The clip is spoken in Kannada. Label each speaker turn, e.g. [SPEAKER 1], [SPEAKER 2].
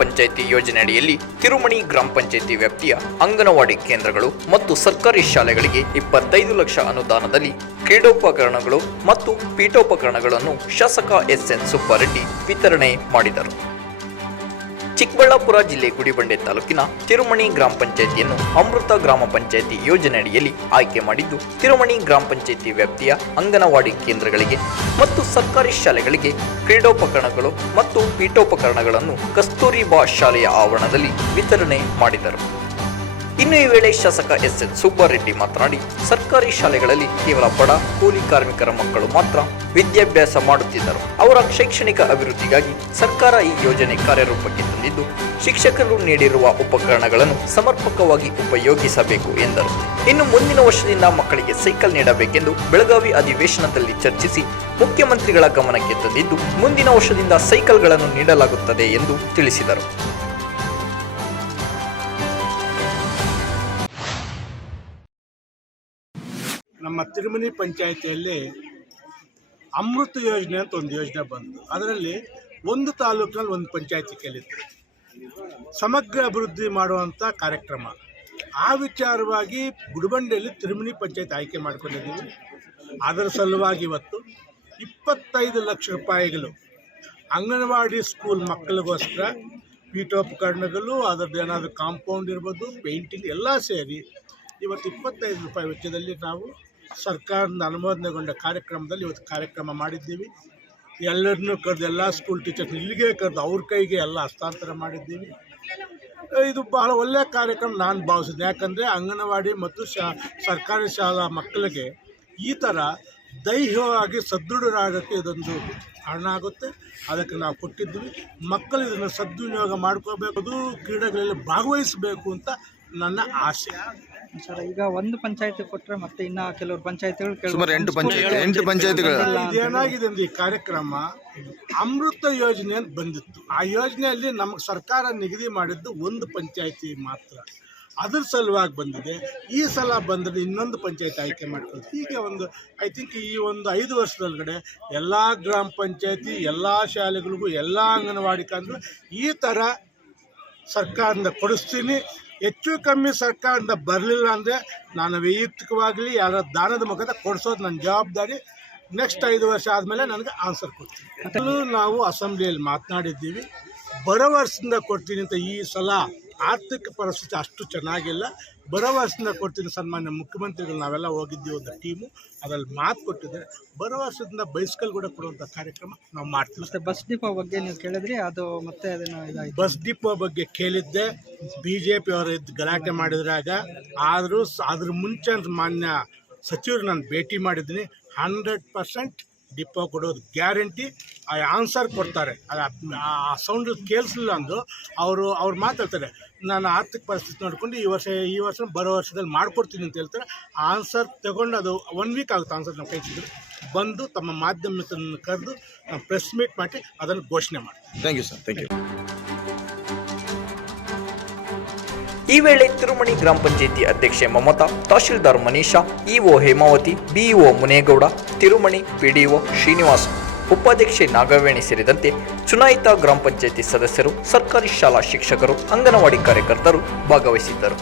[SPEAKER 1] ಪಂಚಾಯಿತಿ ಯೋಜನೆಯಡಿಯಲ್ಲಿ ತಿರುಮಣಿ ಗ್ರಾಮ ಪಂಚಾಯಿತಿ ವ್ಯಾಪ್ತಿಯ ಅಂಗನವಾಡಿ ಕೇಂದ್ರಗಳು ಮತ್ತು ಸರ್ಕಾರಿ ಶಾಲೆಗಳಿಗೆ ಇಪ್ಪತ್ತೈದು ಲಕ್ಷ ಅನುದಾನದಲ್ಲಿ ಕ್ರೀಡೋಪಕರಣಗಳು ಮತ್ತು ಪೀಠೋಪಕರಣಗಳನ್ನು ಶಾಸಕ ಎಸ್ಎನ್ ಸುಬ್ಬಾರೆಡ್ಡಿ ವಿತರಣೆ ಮಾಡಿದರು. ಚಿಕ್ಕಬಳ್ಳಾಪುರ ಜಿಲ್ಲೆ ಗುಡಿಬಂಡೆ ತಾಲೂಕಿನ ತಿರುಮಣಿ ಗ್ರಾಮ ಪಂಚಾಯಿತಿಯನ್ನು ಅಮೃತ ಗ್ರಾಮ ಪಂಚಾಯಿತಿ ಯೋಜನೆಯಡಿಯಲ್ಲಿ ಆಯ್ಕೆ ಮಾಡಿದ್ದು, ತಿರುಮಣಿ ಗ್ರಾಮ ಪಂಚಾಯಿತಿ ವ್ಯಾಪ್ತಿಯ ಅಂಗನವಾಡಿ ಕೇಂದ್ರಗಳಿಗೆ ಮತ್ತು ಸರ್ಕಾರಿ ಶಾಲೆಗಳಿಗೆ ಕ್ರೀಡೋಪಕರಣಗಳು ಮತ್ತು ಪೀಠೋಪಕರಣಗಳನ್ನು ಕಸ್ತೂರಿ ಬಾ ಶಾಲೆಯ ಆವರಣದಲ್ಲಿ ವಿತರಣೆ ಮಾಡಿದರು. ಇನ್ನು ಈ ವೇಳೆ ಶಾಸಕ ಎಸ್ ಎನ್ ಸುಬ್ಬಾರೆಡ್ಡಿ ಮಾತನಾಡಿ, ಸರ್ಕಾರಿ ಶಾಲೆಗಳಲ್ಲಿ ಕೇವಲ ಬಡ ಕೂಲಿ ಕಾರ್ಮಿಕರ ಮಕ್ಕಳು ಮಾತ್ರ ವಿದ್ಯಾಭ್ಯಾಸ ಮಾಡುತ್ತಿದ್ದರು. ಅವರ ಶೈಕ್ಷಣಿಕ ಅಭಿವೃದ್ಧಿಗಾಗಿ ಸರ್ಕಾರ ಈ ಯೋಜನೆ ಕಾರ್ಯರೂಪಕ್ಕೆ ತಂದಿದ್ದು, ಶಿಕ್ಷಕರು ನೀಡಿರುವ ಉಪಕರಣಗಳನ್ನು ಸಮರ್ಪಕವಾಗಿ ಉಪಯೋಗಿಸಬೇಕು ಎಂದರು. ಇನ್ನು ಮುಂದಿನ ವರ್ಷದಿಂದ ಮಕ್ಕಳಿಗೆ ಸೈಕಲ್ ನೀಡಬೇಕೆಂದು ಬೆಳಗಾವಿ ಅಧಿವೇಶನದಲ್ಲಿ ಚರ್ಚಿಸಿ ಮುಖ್ಯಮಂತ್ರಿಗಳ ಗಮನಕ್ಕೆ ತಂದಿದ್ದು, ಮುಂದಿನ ವರ್ಷದಿಂದ ಸೈಕಲ್ಗಳನ್ನು ನೀಡಲಾಗುತ್ತದೆ ಎಂದು ತಿಳಿಸಿದರು.
[SPEAKER 2] ನಮ್ಮ ತಿರುಮನಿ ಪಂಚಾಯಿತಿಯಲ್ಲಿ ಅಮೃತ ಯೋಜನೆ ಅಂತ ಒಂದು ಯೋಜನೆ ಬಂತು. ಅದರಲ್ಲಿ ಒಂದು ತಾಲೂಕಿನಲ್ಲಿ ಒಂದು ಪಂಚಾಯಿತಿ ಕೇಳಿತ್ತು ಸಮಗ್ರ ಅಭಿವೃದ್ಧಿ ಮಾಡುವಂಥ ಕಾರ್ಯಕ್ರಮ. ಆ ವಿಚಾರವಾಗಿ ಗುಡಬಂಡೆಯಲ್ಲಿ ತಿರುಮನಿ ಪಂಚಾಯತ್ ಆಯ್ಕೆ ಮಾಡಿಕೊಂಡಿದ್ದೀವಿ. ಅದರ ಸಲುವಾಗಿ ಇವತ್ತು ಇಪ್ಪತ್ತೈದು ಲಕ್ಷ ರೂಪಾಯಿಗಳು ಅಂಗನವಾಡಿ ಸ್ಕೂಲ್ ಮಕ್ಕಳಿಗೋಸ್ಕರ ಪೀಠೋಪಕರಣಗಳು, ಅದರದ್ದು ಏನಾದರೂ ಕಾಂಪೌಂಡ್ ಇರ್ಬೋದು, ಪೇಂಟಿಂಗ್ ಎಲ್ಲ ಸೇರಿ ಇವತ್ತು ಇಪ್ಪತ್ತೈದು ರೂಪಾಯಿ ವೆಚ್ಚದಲ್ಲಿ ನಾವು ಸರ್ಕಾರದಿಂದ ಅನುಮೋದನೆಗೊಂಡ ಕಾರ್ಯಕ್ರಮದಲ್ಲಿ ಇವತ್ತು ಕಾರ್ಯಕ್ರಮ ಮಾಡಿದ್ದೀವಿ. ಎಲ್ಲರನ್ನೂ ಕರೆದು ಎಲ್ಲ ಸ್ಕೂಲ್ ಟೀಚರ್ಸ್ ಇಲ್ಲಿಗೆ ಕರೆದು ಅವ್ರ ಕೈಗೆ ಎಲ್ಲ ಹಸ್ತಾಂತರ ಮಾಡಿದ್ದೀವಿ. ಇದು ಬಹಳ ಒಳ್ಳೆಯ ಕಾರ್ಯಕ್ರಮ ನಾನು ಭಾವಿಸಿದ್ದೆ. ಯಾಕಂದರೆ ಅಂಗನವಾಡಿ ಮತ್ತು ಶಾ, ಸರ್ಕಾರಿ ಶಾಲಾ ಮಕ್ಕಳಿಗೆ ಈ ಥರ ದೈಹಿಕವಾಗಿ ಸದೃಢರಾಗೋಕ್ಕೆ ಇದೊಂದು ಕಾರಣ ಆಗುತ್ತೆ. ಅದಕ್ಕೆ ನಾವು ಕೊಟ್ಟಿದ್ವಿ ಮಕ್ಕಳು ಇದನ್ನು ಸದ್ವಿನಿಯೋಗ ಮಾಡ್ಕೋಬೇಕು. ಕ್ರೀಡೆಗಳಲ್ಲಿ ಭಾಗವಹಿಸಬೇಕು ಅಂತ ನನ್ನ ಆಸೆ.
[SPEAKER 3] ಸರ್ ಈಗ ಒಂದು ಪಂಚಾಯತಿ ಕೊಟ್ರೆ ಮತ್ತೆ ಇನ್ನ ಕೆಲವರು ಪಂಚಾಯತಿಗಳು.
[SPEAKER 4] ಸುಮಾರು ಎಂಟು ಪಂಚಾಯತ್ ಎಂಟು ಪಂಚಾಯತಿಗಳು.
[SPEAKER 2] ಇದೇನಾಗಿದೆ ಅಂದ್ರೆ ಈ ಕಾರ್ಯಕ್ರಮ ಅಮೃತ ಯೋಜನೆ ಅಂತ ಬಂದಿತ್ತು. ಆ ಯೋಜನೆಯಲ್ಲಿ ನಮಗೆ ಸರ್ಕಾರ ನಿಗದಿ ಮಾಡಿದ್ದು ಒಂದು ಪಂಚಾಯತಿ ಮಾತ್ರ. ಅದ್ರ ಸಲುವಾಗಿ ಬಂದಿದೆ. ಈ ಸಲ ಬಂದರೆ ಇನ್ನೊಂದು ಪಂಚಾಯತ್ ಆಯ್ಕೆ ಮಾಡ್ಕೊಂಡು ಹೀಗೆ ಒಂದು ಐ ಥಿಂಕ್ ಈ ಒಂದು ಐದು ವರ್ಷದೊಳಗಡೆ ಎಲ್ಲ ಗ್ರಾಮ ಪಂಚಾಯತಿ ಎಲ್ಲ ಶಾಲೆಗಳಿಗೂ ಎಲ್ಲ ಅಂಗನವಾಡಿ ಕಂಡು ಈ ಥರ ಸರ್ಕಾರದಿಂದ ಕೊಡಿಸ್ತೀನಿ. ಹೆಚ್ಚು ಕಮ್ಮಿ ಸರ್ಕಾರದಿಂದ ಬರಲಿಲ್ಲ ಅಂದರೆ ನಾನು ವೈಯಕ್ತಿಕವಾಗಲಿ ಯಾರ ದಾನದ ಮುಖದ ಕೊಡಿಸೋದು ನನ್ನ ಜವಾಬ್ದಾರಿ. ನೆಕ್ಸ್ಟ್ ಐದು ವರ್ಷ ಆದಮೇಲೆ ನನಗೆ ಆನ್ಸರ್ ಕೊಡ್ತೀನಿ. ಅದನ್ನು ನಾವು ಅಸೆಂಬ್ಲಿಯಲ್ಲಿ ಮಾತನಾಡಿದ್ದೀವಿ. ಬರೋ ವರ್ಷದಿಂದ ಕೊಡ್ತೀನಿ ಅಂತ ಈ ಸಲ ಆರ್ಥಿಕ ಪರಿಸ್ಥಿತಿ ಅಷ್ಟು ಚೆನ್ನಾಗಿಲ್ಲ. ವರ್ಷದಿಂದ ಕೊಡ್ತೀನಿ ಸನ್ಮಾನ್ಯ ಮುಖ್ಯಮಂತ್ರಿಗಳು ನಾವೆಲ್ಲ ಹೋಗಿದ್ದೀವಿ ಒಂದು ಟೀಮು ಅದರಲ್ಲಿ ಮಾತು ಕೊಟ್ಟಿದ್ದಾರೆ. ವರ್ಷದಿಂದ ಬೈಸ್ಕಲ್ ಕೂಡ ಕೊಡುವಂಥ ಕಾರ್ಯಕ್ರಮ ನಾವು ಮಾಡ್ತೀವಿ.
[SPEAKER 3] ಮತ್ತೆ ಬಸ್ ಡಿಪೋ ಬಗ್ಗೆ ನೀವು ಕೇಳಿದ್ರಿ ಅದು ಮತ್ತೆ ಅದನ್ನು
[SPEAKER 2] ಬಸ್ ಡಿಪೋ ಬಗ್ಗೆ ಕೇಳಿದ್ದೆ ಬಿ ಜೆ ಪಿಯವರು ಇದ್ದು ಗಲಾಟೆ ಮಾಡಿದ್ರಾಗ ಆದರೂ ಅದ್ರ ಮುಂಚೆ ಮಾನ್ಯ ಸಚಿವರು ನಾನು ಭೇಟಿ ಮಾಡಿದ್ದೀನಿ ಹಂಡ್ರೆಡ್ ಪರ್ಸೆಂಟ್ ಡಿಪೋ ಕೊಡೋದು ಗ್ಯಾರಂಟಿ ಆ ಆನ್ಸರ್ ಕೊಡ್ತಾರೆ. ಅದು ಆ ಸೌಂಡ್ ಕೇಳಿಸಲಿಲ್ಲ ಅಂದು ಅವರು ಅವ್ರು ಮಾತಾಡ್ತಾರೆ ನಾನು ಆರ್ಥಿಕ ಪರಿಸ್ಥಿತಿ ನೋಡ್ಕೊಂಡು ಈ ವರ್ಷ ಈ ವರ್ಷ ಬರೋ ವರ್ಷದಲ್ಲಿ ಮಾಡ್ಕೊಡ್ತೀನಿ ಅಂತ ಹೇಳ್ತಾರೆ. ಆನ್ಸರ್ ತಗೊಂಡು ಅದು ಒನ್ ವೀಕ್ ಆಗುತ್ತೆ ಆನ್ಸರ್ ನಾವು ಕೈ ಬಂದು ತಮ್ಮ ಮಾಧ್ಯಮದನ್ನು ಕರೆದು ಪ್ರೆಸ್ ಮೀಟ್ ಮಾಡಿ ಅದನ್ನು ಘೋಷಣೆ ಮಾಡಿ.
[SPEAKER 5] Thank you sir thank you
[SPEAKER 1] ಈ ವೇಳೆ ತಿರುಮಣಿ ಗ್ರಾಮ ಪಂಚಾಯಿತಿ ಅಧ್ಯಕ್ಷೆ Mamata tahsildar Manisha EO Hemavathi BEO Munegowda Tirumani PDO Srinivas ಉಪಾಧ್ಯಕ್ಷೆ ನಾಗವೇಣಿ ಸೇರಿದಂತೆ ಚುನಾಯಿತ ಗ್ರಾಮ ಪಂಚಾಯಿತಿ ಸದಸ್ಯರು ಸರ್ಕಾರಿ ಶಾಲಾ ಶಿಕ್ಷಕರು ಅಂಗನವಾಡಿ ಕಾರ್ಯಕರ್ತರು ಭಾಗವಹಿಸಿದ್ದರು.